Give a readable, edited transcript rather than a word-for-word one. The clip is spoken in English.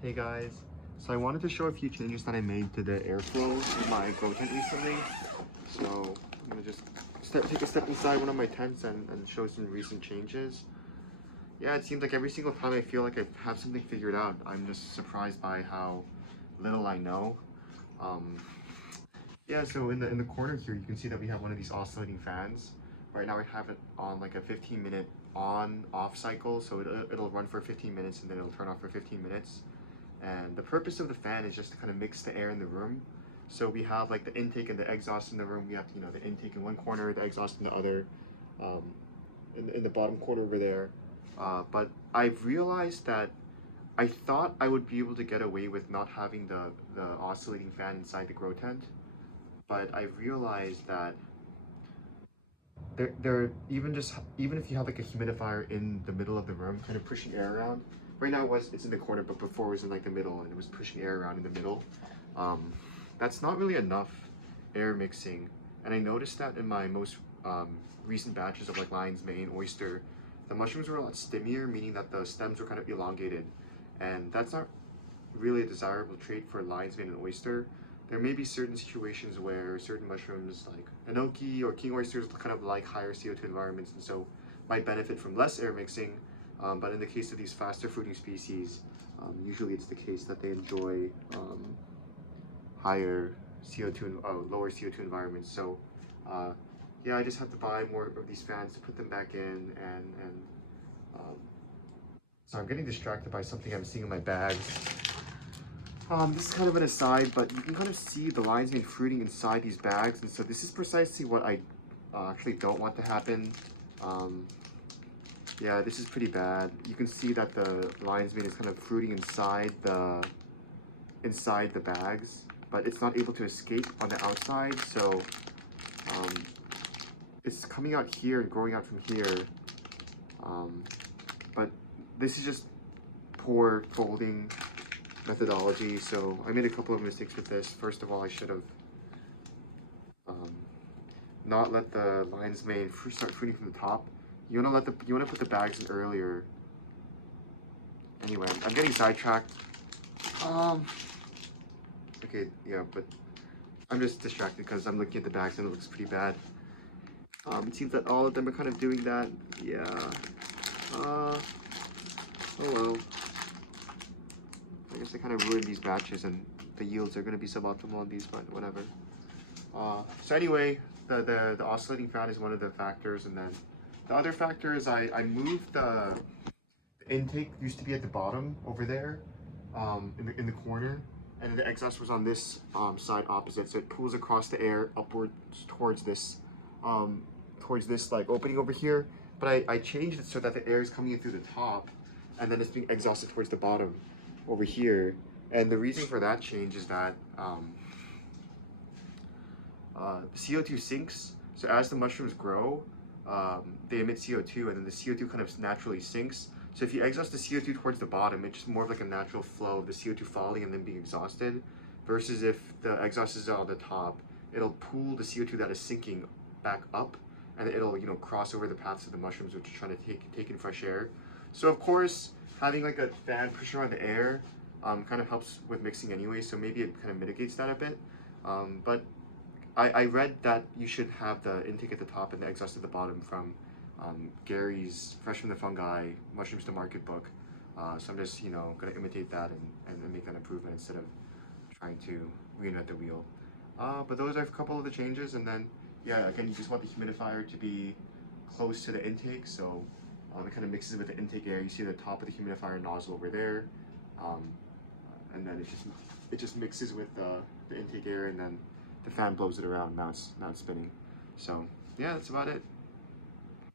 Hey guys, so I wanted to show a few changes that I made to the airflow in my grow tent recently. So I'm gonna just take a step inside one of my tents and show some recent changes. Yeah, it seems like every single time I feel like I have something figured out, I'm just surprised by how little I know. Um, yeah, so in the corner here, you can see that we have one of these oscillating fans. Right now I have it on like a 15-minute on-off cycle, so it'll run for 15 minutes and then it'll turn off for 15 minutes. And the purpose of the fan is just to kind of mix the air in the room. So we have like the intake and the exhaust in the room. We have, the intake in one corner, the exhaust in the other, um, in the bottom corner over there. But I've realized that I thought I would be able to get away with not having the oscillating fan inside the grow tent. But I realized that they're even if you have like a humidifier in the middle of the room, kind of pushing air around. Right now it's in the corner, but before it was in like the middle and it was pushing air around in the middle. Um, that's not really enough air mixing. And I noticed that in my most recent batches of like lion's mane, oyster, the mushrooms were a lot stimmier, meaning that the stems were kind of elongated. And that's not really a desirable trait for lion's mane and oyster. There may be certain situations where certain mushrooms like enoki or king oysters kind of like higher CO2 environments and so might benefit from less air mixing. But in the case of these faster fruiting species, usually it's the case that they enjoy higher CO2, lower CO2 environments. So yeah, I just have to buy more of these fans to put them back in and um, so I'm getting distracted by something I'm seeing in my bags. This is kind of an aside, but you can kind of see the lion's mane fruiting inside these bags, and so this is precisely what I actually don't want to happen. Yeah, this is pretty bad. You can see that the lion's mane is kind of fruiting inside the bags, but it's not able to escape on the outside, so it's coming out here and growing out from here. But this is just poor folding methodology, so I made a couple of mistakes with this. First of all, I should have not let the lion's mane start fruiting from the top. You want to put the bags in earlier. Anyway, I'm getting sidetracked. Okay, yeah, but I'm just distracted because I'm looking at the bags and it looks pretty bad. It seems that all of them are kind of doing that. Yeah. Oh well. I guess I kind of ruined these batches and the yields are going to be suboptimal on these, but whatever. So anyway, the oscillating fan is one of the factors, and then the other factor is I moved the intake used to be at the bottom over there, in the corner, and the exhaust was on this side opposite, so it pulls across the air upwards towards this like opening over here. But I changed it so that the air is coming in through the top, and then it's being exhausted towards the bottom over here. And the reason for that change is that CO2 sinks. So as the mushrooms grow, they emit CO2, and then the CO2 kind of naturally sinks. So if you exhaust the CO2 towards the bottom, it's just more of like a natural flow of the CO2 falling and then being exhausted, versus if the exhaust is on the top, it'll pull the CO2 that is sinking back up, and it'll cross over the paths of the mushrooms, which are trying to take in fresh air. So of course, having like a fan push around the air kind of helps with mixing anyway, so maybe it kind of mitigates that a bit. But I read that you should have the intake at the top and the exhaust at the bottom from Gary's Fresh from the Fungi Mushrooms to Market book. So I'm just gonna imitate that and make that improvement instead of trying to reinvent the wheel. But those are a couple of the changes, and then yeah, again, you just want the humidifier to be close to the intake, so it kind of mixes with the intake air. You see the top of the humidifier nozzle over there, and then it just mixes with the intake air, and then the fan blows it around. Now it's spinning. So yeah, that's about it.